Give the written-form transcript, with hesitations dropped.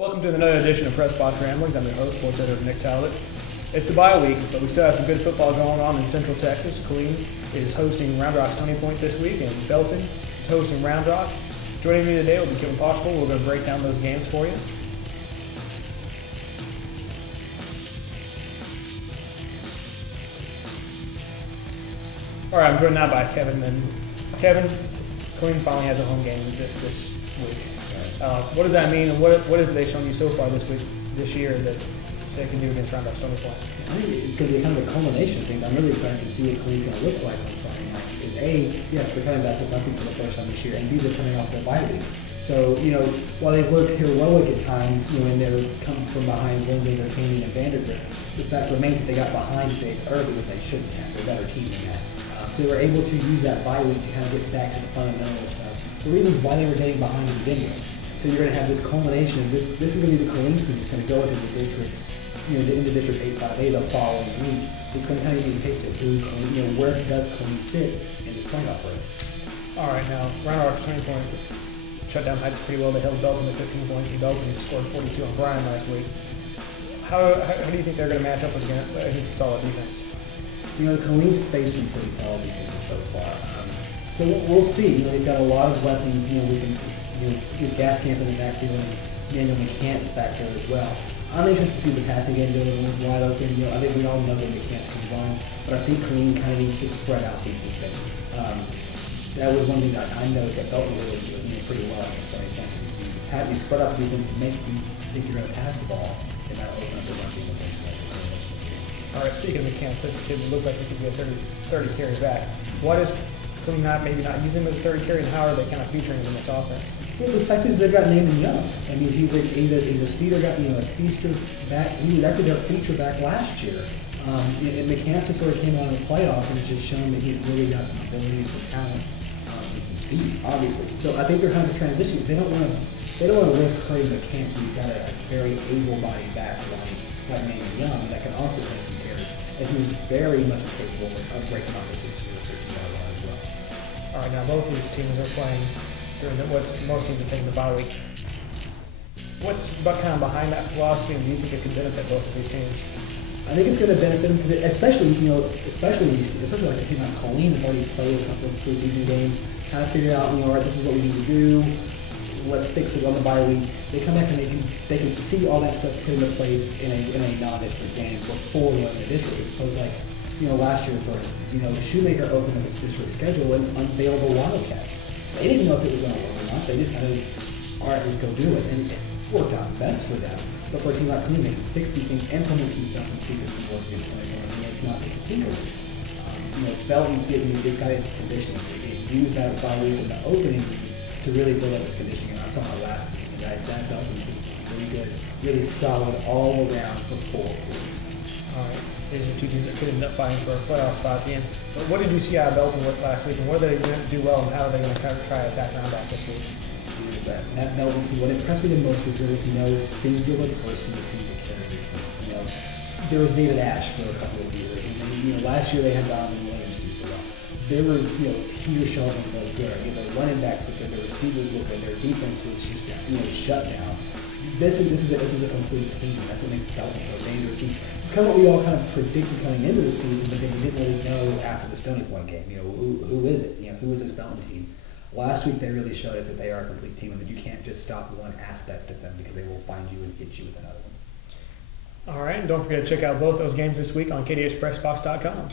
Welcome to another edition of Pressbox Ramblings. I'm your host, sports editor Nick Talbot. It's the bye week, but we still have some good football going on in Central Texas. Killeen is hosting Round Rock Stony Point this week, and Belton is hosting Round Rock. Joining me today will be Kevin Posival. We're going to break down those games for you. All right, I'm joined now by Kevin. And Kevin, Killeen finally has a home game this week. What does that mean, and what have they shown you so far this year that they can do against Round Rock Stony Point? I think it's going to be kind of a culmination of things. I'm really excited to see what Killeen's going to look like on Friday night. Is A, yes, they're coming back with nothing for the first time this year, and B, they're coming off their bye week. So, while they've looked heroic at times, and they're coming from behind Lindsay, Canyon, and Vanderbilt, the fact remains that they got behind big early that they shouldn't have. They're better team than that. So they were able to use that bye week to kind of get back to the fundamental stuff. The reasons why they were getting behind in the video. So you're going to have this culmination. This is going to be the Killeen team that's going to go into the district, into District 858 the following week. So it's going to kind of give you a taste of who, where does Killeen fit in this playoff race. All right, now Round Rock Stony Point shut down Heights pretty well. They held Belton to 15 points. Belton scored 42 on Bryan last week. How do you think they're going to match up against a solid defense? Killeen's faced some pretty solid defenses so far. So we'll see. They've got a lot of weapons. We can. With Gascamp in the backfield and Daniel McCants back there as well. I'm interested to see the passing game go a little wide open. I think we all know that McCants can run, but I think Killeen kind of needs to spread out these defenses. That was one thing that I noticed that Belton really doing pretty well in the starting point. Have you spread out the defense to make you think you're going to pass the ball and not open up the run game. All right, speaking of McCants, this kid looks like he could be a 30 carry back. What is Killeen maybe not using him as a 30 carry, and how are they kind of featuring him in this offense? Well, the fact is they've got Nathan Young. I mean, he's a speeder guy, a speedster back. He was actually their feature back last year. And McCants just sort of came out in the playoffs and it's just shown that he's really got some ability, some talent, and some speed, obviously. So I think they're kind of transitioning. They don't want to risk hurting McCants. You've got a very able-bodied back like Nathan Young that can also take some carries. And he's very much capable of breaking off the 60 or 50-yard line as well. All right, now both of these teams are playing during what most teams are taking the bye week. What's kind of behind that philosophy, and do you think it could benefit both of these teams? I think it's going to benefit them because, especially like a team like Killeen that's already played a couple of preseason games, kind of figure out, all right, this is what we need to do. Let's fix it on the bye week. They come back and they can see all that stuff put into place in a non-district game before they're in the district. As opposed to last year, for instance, Shoemaker opened up its district schedule and unveiled the Wildcat. They didn't know if it was going to work or not. They just kind of, all right, let's go do it. And it worked out best for them. But for a team like Killeen, they can fix these things, implement some stuff, and see if it's going to work in 2021. It's not the tinker. Belton's they've got its conditioning. They used that bye week in the opening to really build up its conditioning. And I saw my last week, and that Belton was really good, really solid all around for 4 quarters. All right. These are two teams that could end up fighting for a playoff spot at the end. But what did you see out of Belton last week, and what are they going to do well, and how are they going to try to attack Round Rock this week? That Belton team, what impressed me the most was there was no singular person to see the carry. There was David Ash for a couple of years, and then, last year they had Donovan Williams do so well. There was, Peter Sheldon was good. The running backs looked good, the receivers looked good, their defense was just, shut down. This is a complete team. That's what makes Belton so dangerous. It's kind of what we all kind of predicted coming into the season, but then we didn't really know after the Stony Point game. Who is it? Who is this Belton team? Last week they really showed us that they are a complete team and that you can't just stop one aspect of them because they will find you and hit you with another one. All right, and don't forget to check out both those games this week on kdhpressbox.com.